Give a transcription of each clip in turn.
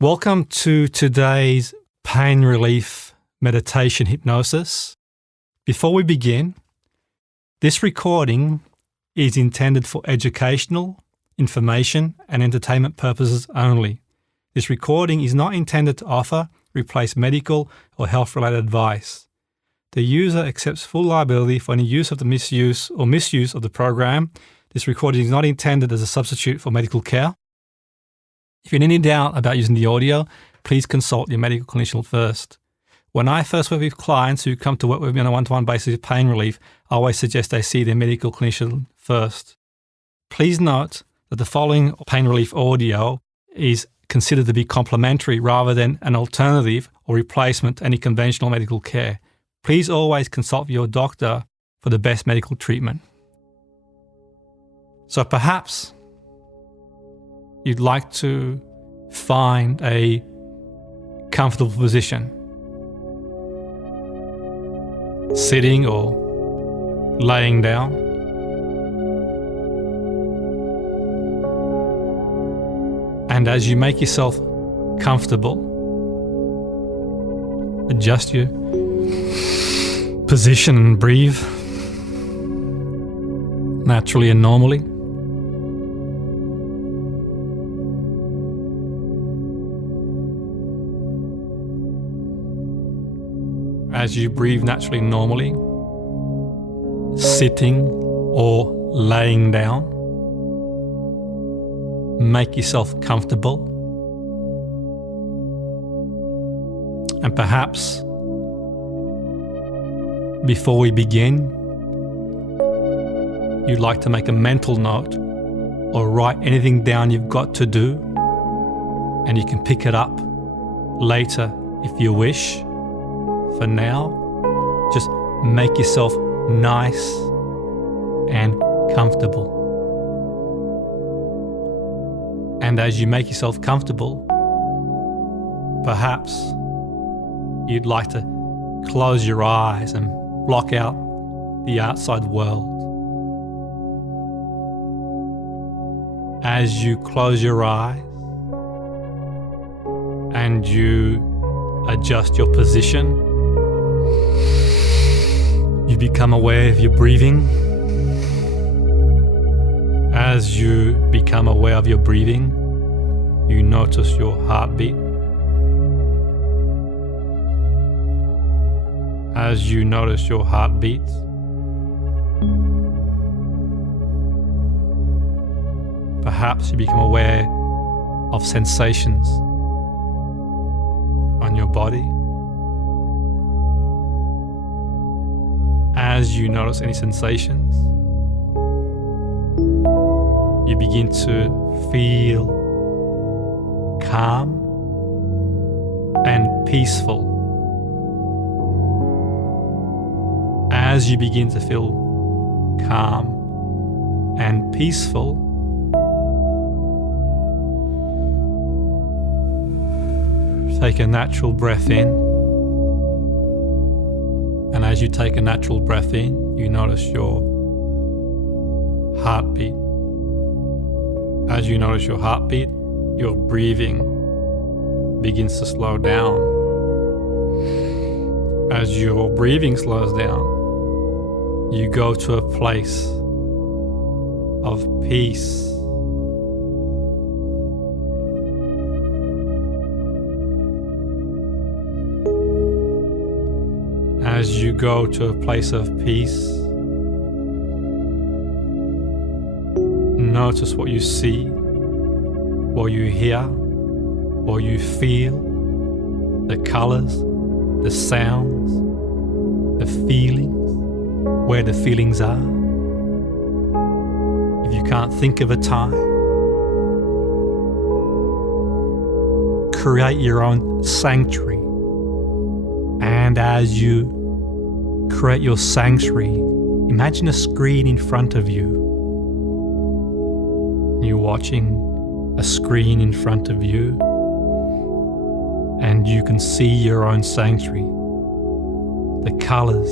Welcome to today's pain relief meditation hypnosis. Before we begin, this recording is intended for educational, information, and entertainment purposes only. This recording is not intended to offer, replace medical or health-related advice. The user accepts full liability for any use of the misuse of the program. This recording is not intended as a substitute for medical care. If you're in any doubt about using the audio, please consult your medical clinician first. When I first work with clients who come to work with me on a one-to-one basis with pain relief, I always suggest they see their medical clinician first. Please note that the following pain relief audio is considered to be complementary rather than an alternative or replacement to any conventional medical care. Please always consult your doctor for the best medical treatment. So perhaps you'd like to find a comfortable position, sitting or laying down. And as you make yourself comfortable, adjust your position and breathe naturally and normally. As you breathe naturally and normally, sitting or laying down, make yourself comfortable. And perhaps before we begin, you'd like to make a mental note or write anything down you've got to do, and you can pick it up later if you wish. For now, just make yourself nice and comfortable. And as you make yourself comfortable, perhaps you'd like to close your eyes and block out the outside world. As you close your eyes and you adjust your position, you become aware of your breathing. As you become aware of your breathing, you notice your heartbeat. As you notice your heartbeat, perhaps you become aware of sensations on your body. As you notice any sensations, you begin to feel calm and peaceful. As you begin to feel calm and peaceful, take a natural breath in. And as you take a natural breath in, you notice your heartbeat. As you notice your heartbeat, your breathing begins to slow down. As your breathing slows down, you go to a place of peace. As you go to a place of peace, notice what you see, what you hear, what you feel, the colors, the sounds, the feelings, where the feelings are. If you can't think of a time, create your own sanctuary. And as you create your sanctuary, imagine a screen in front of you. You're watching a screen in front of you, and you can see your own sanctuary, the colors,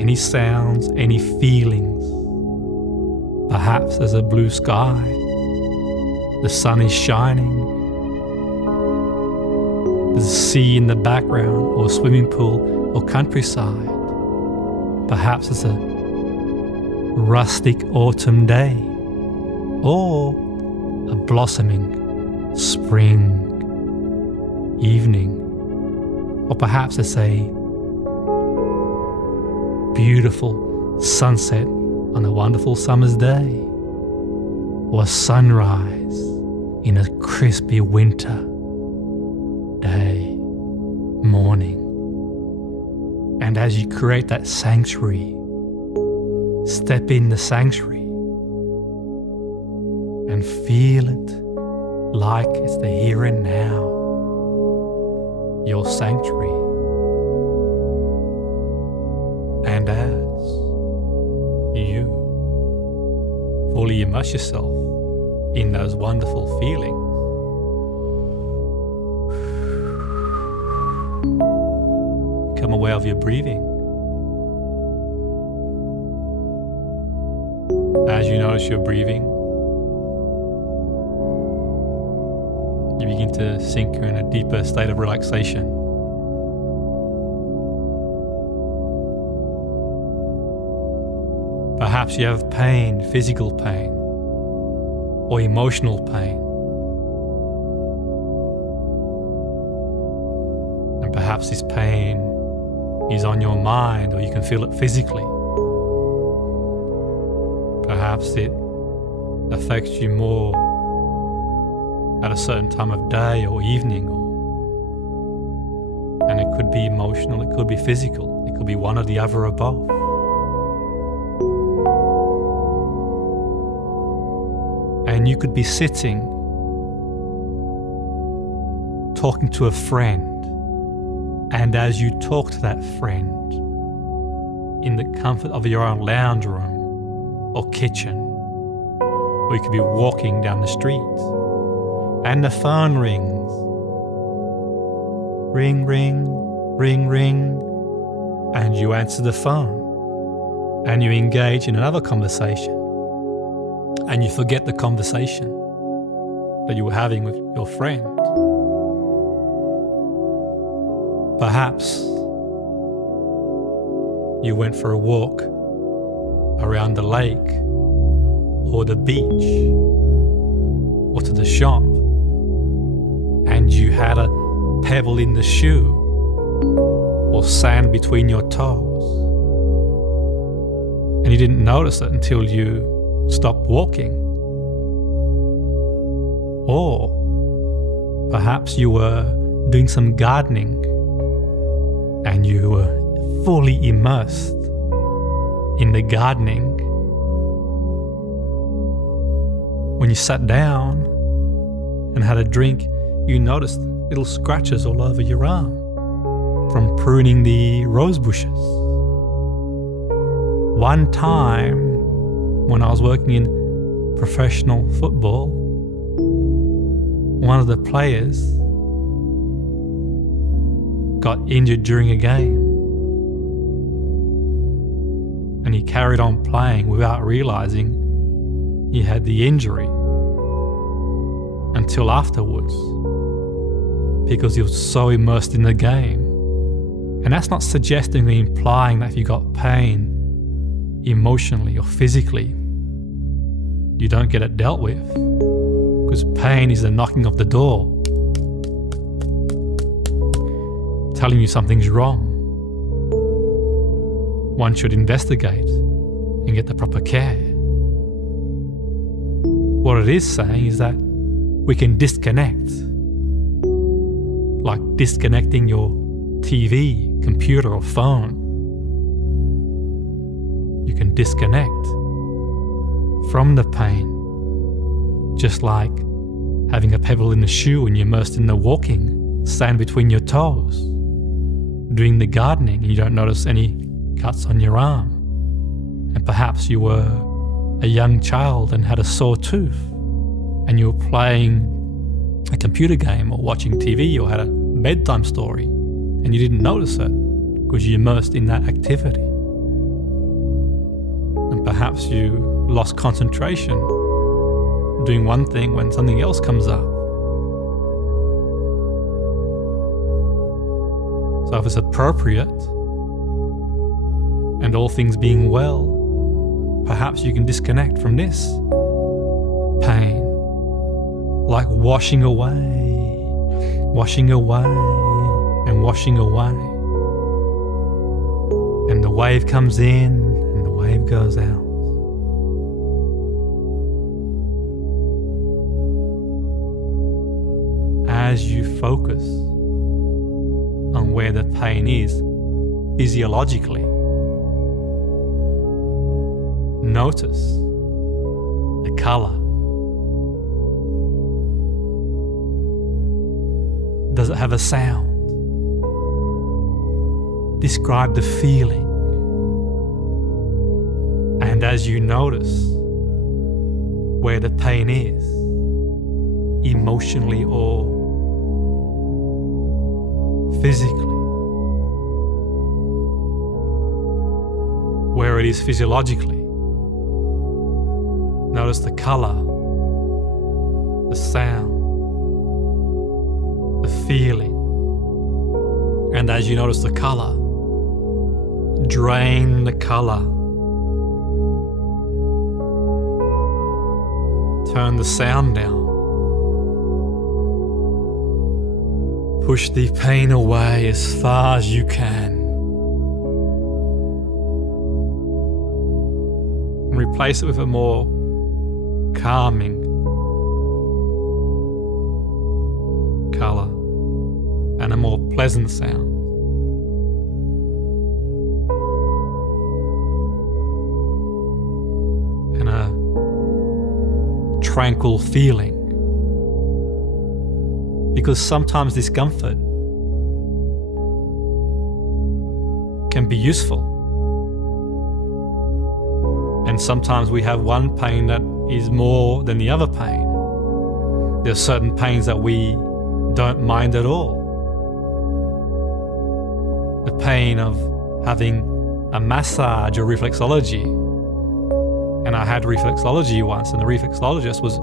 any sounds, any feelings. Perhaps there's a blue sky, the sun is shining, the sea in the background, or swimming pool, or countryside. Perhaps it's a rustic autumn day, or a blossoming spring evening, or perhaps it's a beautiful sunset on a wonderful summer's day, or a sunrise in a crispy winter day, morning. And as you create that sanctuary, step in the sanctuary and feel it like it's the here and now, your sanctuary. And as you fully immerse yourself in those wonderful feelings, become aware of your breathing. As you notice your breathing, you begin to sink in a deeper state of relaxation. Perhaps you have pain, physical pain, or emotional pain. And perhaps this pain is on your mind, or you can feel it physically. Perhaps it affects you more at a certain time of day or evening, and it could be emotional, it could be physical, it could be one or the other or both. And you could be sitting, talking to a friend, and as you talk to that friend, in the comfort of your own lounge room or kitchen, or you could be walking down the street, and the phone rings. Ring, ring, ring, ring, and you answer the phone, and you engage in another conversation, and you forget the conversation that you were having with your friend. Perhaps you went for a walk around the lake, or the beach, or to the shop, and you had a pebble in the shoe, or sand between your toes, and you didn't notice it until you stopped walking. Or perhaps you were doing some gardening and you were fully immersed in the gardening. When you sat down and had a drink, you noticed little scratches all over your arm from pruning the rose bushes. One time, when I was working in professional football, one of the players got injured during a game, and he carried on playing without realizing he had the injury until afterwards, because he was so immersed in the game. And that's not suggesting or implying that if you got pain emotionally or physically, you don't get it dealt with, because pain is the knocking of the door, telling you something's wrong. One should investigate and get the proper care. What it is saying is that we can disconnect, like disconnecting your TV, computer, or phone. You can disconnect from the pain, just like having a pebble in the shoe and you're immersed in the walking, sand between your toes, doing the gardening and you don't notice any cuts on your arm. And perhaps you were a young child and had a sore tooth, and you were playing a computer game or watching TV or had a bedtime story, and you didn't notice it because you're immersed in that activity. And perhaps you lost concentration doing one thing when something else comes up. So if it's appropriate, and all things being well, perhaps you can disconnect from this pain, like washing away, and washing away. And the wave comes in and the wave goes out. As you focus on where the pain is physiologically, notice the color. Does it have a sound? Describe the feeling. And as you notice where the pain is, emotionally or physically, where it is physiologically, notice the color, the sound, the feeling. And as you notice the color, drain the color. Turn the sound down. Push the pain away as far as you can. And replace it with a more calming color and a more pleasant sound. And a tranquil feeling. Because sometimes discomfort can be useful. And sometimes we have one pain that is more than the other pain. There are certain pains that we don't mind at all. The pain of having a massage or reflexology. And I had reflexology once, and the reflexologist was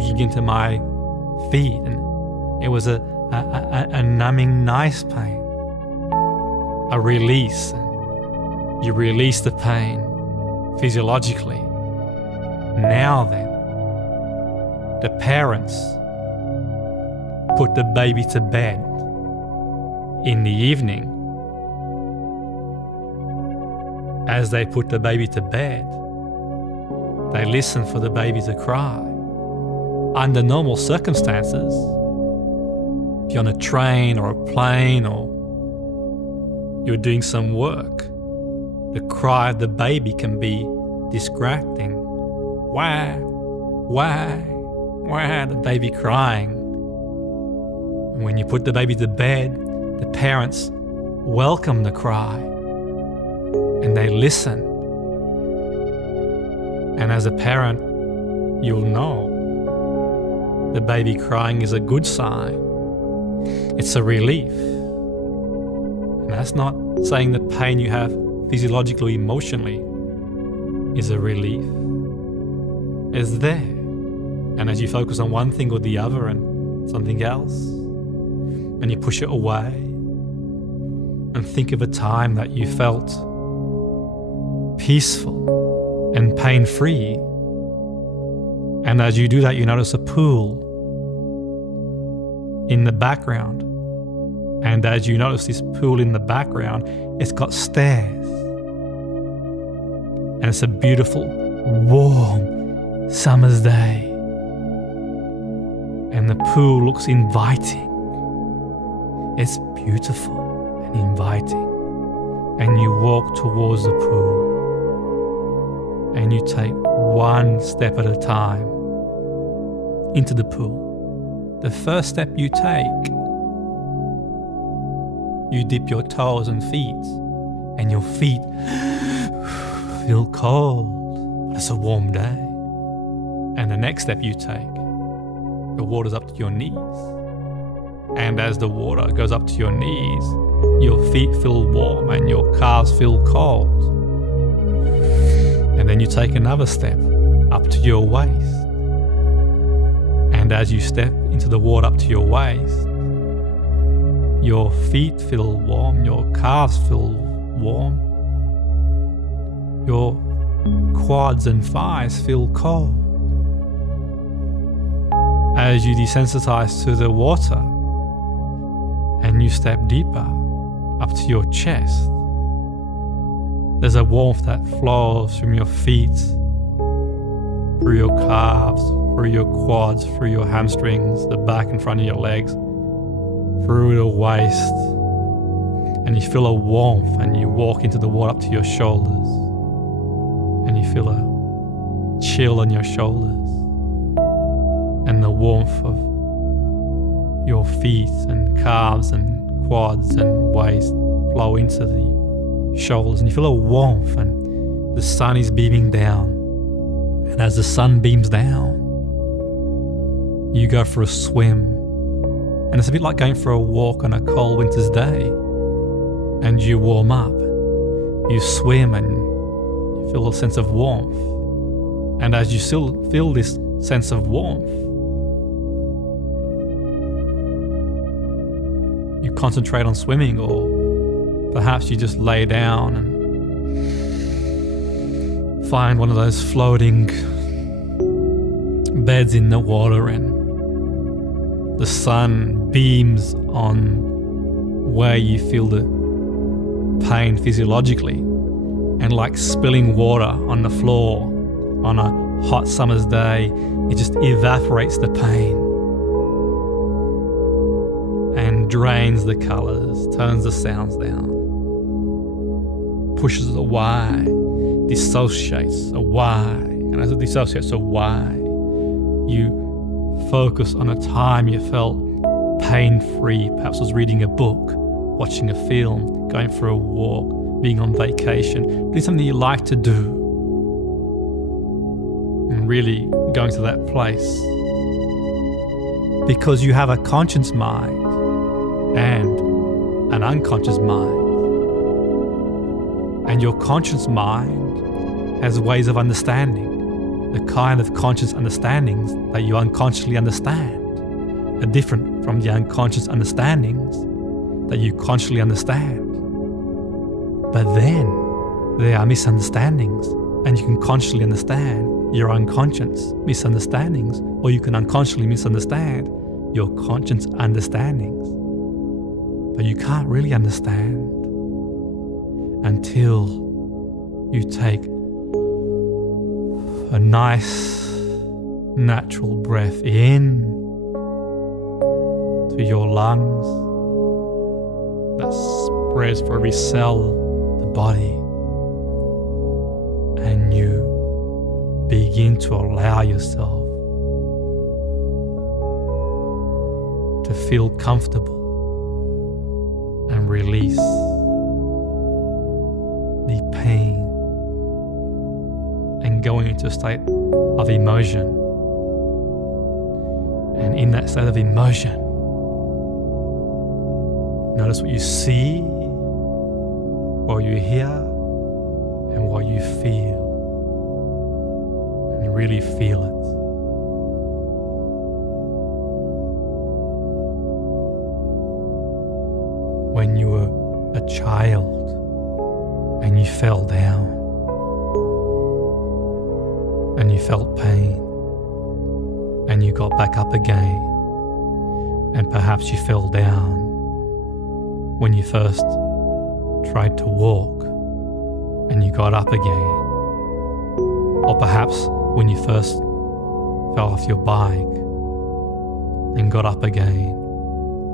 digging into my feet, and it was a numbing, nice pain, a release. You release the pain physiologically. Now then, the parents put the baby to bed in the evening. As they put the baby to bed, they listen for the baby to cry. Under normal circumstances, if you're on a train or a plane or you're doing some work, the cry of the baby can be distracting. Wah, wah, wah, the baby crying. And when you put the baby to bed, the parents welcome the cry and they listen. And as a parent, you'll know the baby crying is a good sign. It's a relief. And that's not saying the pain you have physiologically, emotionally is a relief. It's there. And as you focus on one thing or the other and something else, and you push it away, and think of a time that you felt peaceful and pain-free. And as you do that, you notice a pool in the background. And as you notice this pool in the background, it's got stairs. And it's a beautiful, warm summer's day. And the pool looks inviting. It's beautiful and inviting. And you walk towards the pool. And you take one step at a time into the pool. The first step you take, you dip your toes and feet, and your feet feel cold, but it's a warm day. And the next step you take, the water's up to your knees. And as the water goes up to your knees, your feet feel warm and your calves feel cold. And then you take another step up to your waist. And as you step into the water up to your waist, Your feet feel warm, your calves feel warm, your quads and thighs feel cold. As you desensitize to the water and you step deeper up to your chest, there's a warmth that flows from your feet, through your calves, through your quads, through your hamstrings, the back and front of your legs, through the waist. And you feel a warmth, and you walk into the water up to your shoulders, and you feel a chill on your shoulders, and the warmth of your feet and calves and quads and waist flow into the shoulders, and you feel a warmth, and the sun is beaming down. And as the sun beams down, you go for a swim, and it's a bit like going for a walk on a cold winter's day. And you warm up, you swim, and you feel a sense of warmth. And as you still feel this sense of warmth, you concentrate on swimming, or perhaps you just lay down and find one of those floating beds in the water, and the sun beams on where you feel the pain physiologically, and like spilling water on the floor on a hot summer's day, it just evaporates the pain and drains the colours, turns the sounds down, pushes it away, dissociates away. And as it dissociates away, you focus on a time you felt pain-free. Perhaps it was reading a book, watching a film, going for a walk, being on vacation, doing something you like to do, and really going to that place. Because you have a conscious mind and an unconscious mind. And your conscious mind has ways of understanding. The kind of conscious understandings that you unconsciously understand are different from the unconscious understandings that you consciously understand. But then there are misunderstandings, and you can consciously understand your unconscious misunderstandings, or you can unconsciously misunderstand your conscious understandings. But you can't really understand until you take a nice natural breath in to your lungs that spreads for every cell of the body, and you begin to allow yourself to feel comfortable and release the pain, and going into a state of emotion. And in that state of emotion, notice what you see, what you hear, and what you feel, and really feel it. When you were a child and you fell down and you felt pain and you got back up again, and perhaps you fell down when you first tried to walk and you got up again, or perhaps when you first fell off your bike and got up again,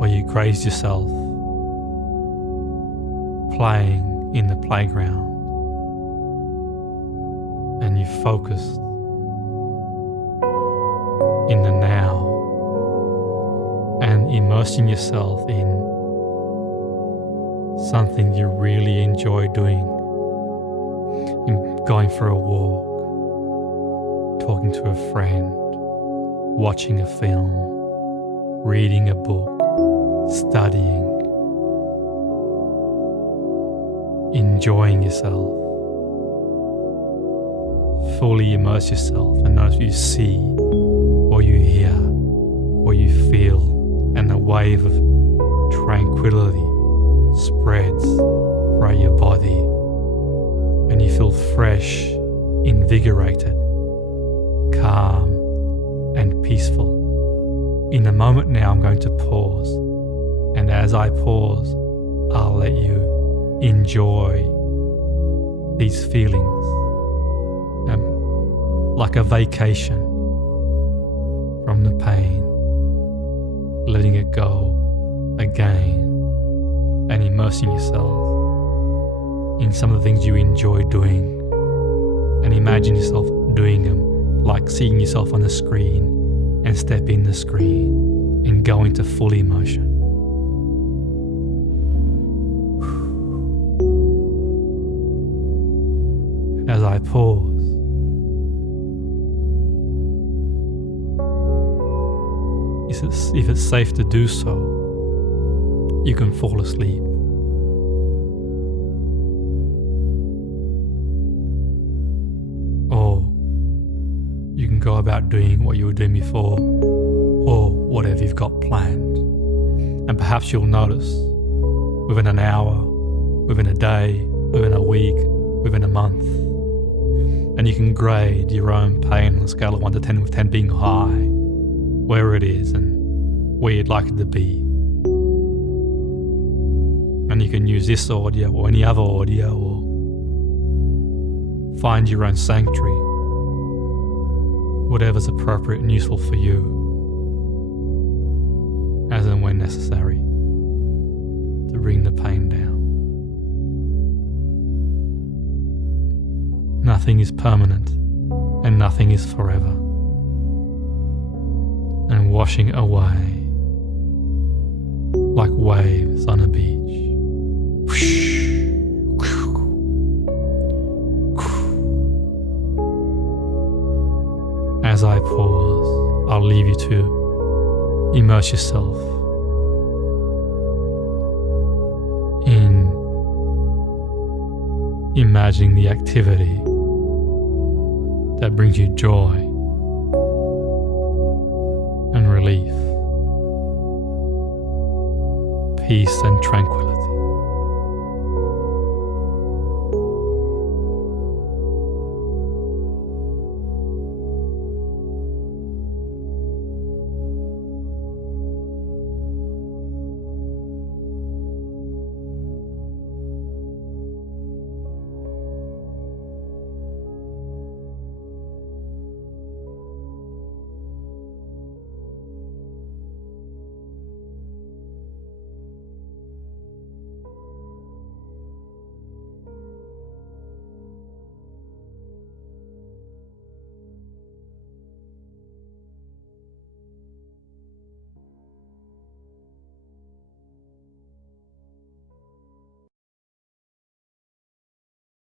or you grazed yourself playing in the playground, and you focused in the now and immersing yourself in something you really enjoy doing, in going for a walk, talking to a friend, watching a film, reading a book, studying, enjoying yourself. Fully immerse yourself and notice what you see, what you hear, what you feel, and the wave of tranquility spreads throughout your body, and you feel fresh, invigorated, calm, and peaceful. In a moment now, I'm going to pause, and as I pause, I'll let you enjoy these feelings like a vacation from the pain, letting it go again and immersing yourself in some of the things you enjoy doing, and imagine yourself doing them, like seeing yourself on a screen, and step in the screen and go into full immersion. And as I pause, if it's safe to do so, you can fall asleep. Or you can go about doing what you were doing before, or whatever you've got planned. And perhaps you'll notice within an hour, within a day, within a week, within a month, and you can grade your own pain on a scale of 1 to 10, with 10 being high, where it is and where you'd like it to be. And you can use this audio or any other audio, or find your own sanctuary, whatever's appropriate and useful for you, as and when necessary, to bring the pain down. Nothing is permanent and nothing is forever. And washing away like waves on a beach. As I pause, I'll leave you to immerse yourself in imagining the activity that brings you joy and relief, peace and tranquility.